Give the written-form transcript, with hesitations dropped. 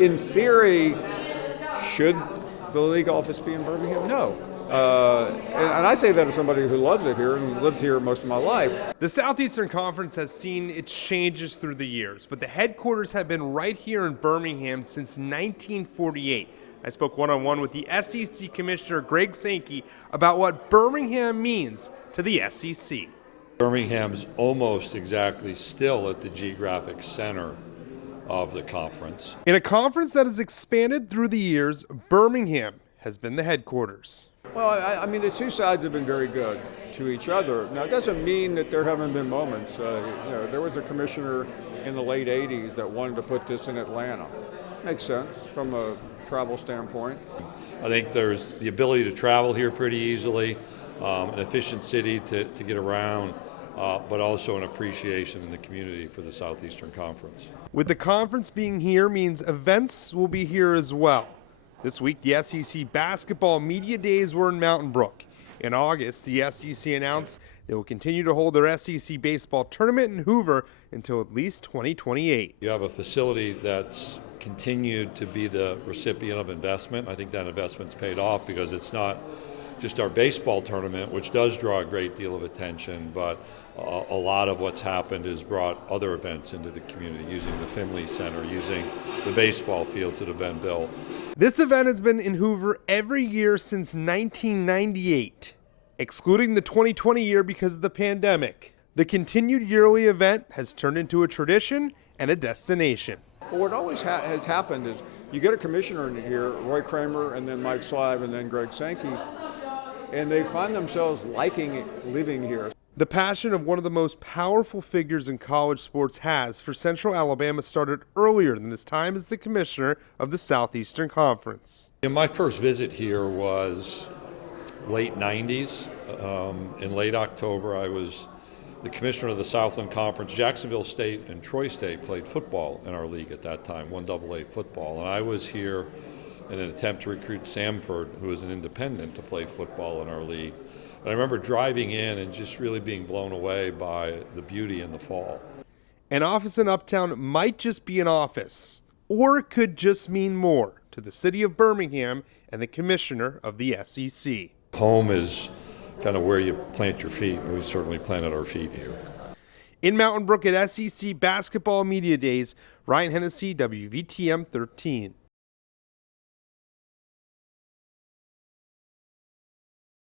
In theory, should the league office be in Birmingham? No. And I say that as somebody who loves it here and lives here most of my life. The Southeastern Conference has seen its changes through the years, but the headquarters have been right here in Birmingham since 1948. I spoke one-on-one with the SEC Commissioner Greg Sankey about what Birmingham means to the SEC. Birmingham's almost exactly still at the geographic center of the conference. In a conference that has expanded through the years, Birmingham has been the headquarters. Well, I mean, the two sides have been very good to each other. Now, it doesn't mean that there haven't been moments. There was a commissioner in the late 80s that wanted to put this in Atlanta. Makes sense from a travel standpoint. I think there's the ability to travel here pretty easily, an efficient city to get around, but also an appreciation in the community for the Southeastern Conference. With the conference being here means events will be here as well. This week, the SEC Basketball Media Days were in Mountain Brook. In August, the SEC announced they will continue to hold their SEC baseball tournament in Hoover until at least 2028. You have a facility that's continued to be the recipient of investment. I think that investment's paid off because it's not just our baseball tournament, which does draw a great deal of attention, but a lot of what's happened has brought other events into the community, using the Finley Center, using the baseball fields that have been built. This event has been in Hoover every year since 1998, excluding the 2020 year because of the pandemic. The continued yearly event has turned into a tradition and a destination. Well, what always has happened is you get a commissioner in here, Roy Kramer, and then Mike Slive, and then Greg Sankey, and they find themselves liking it, living here. The passion of one of the most powerful figures in college sports has for Central Alabama started earlier than his time as the commissioner of the Southeastern Conference. My first visit here was late 90s. In late October, I was the commissioner of the Southland Conference. Jacksonville State and Troy State played football in our league at that time, 1AA football. And I was here in an attempt to recruit Samford, who was an independent, to play football in our league. And I remember driving in and just really being blown away by the beauty in the fall. An office in Uptown might just be an office, or it could just mean more to the city of Birmingham and the commissioner of the SEC. Home is kind of where you plant your feet, and we certainly planted our feet here. In Mountain Brook at SEC Basketball Media Days, Ryan Hennessy, WVTM 13.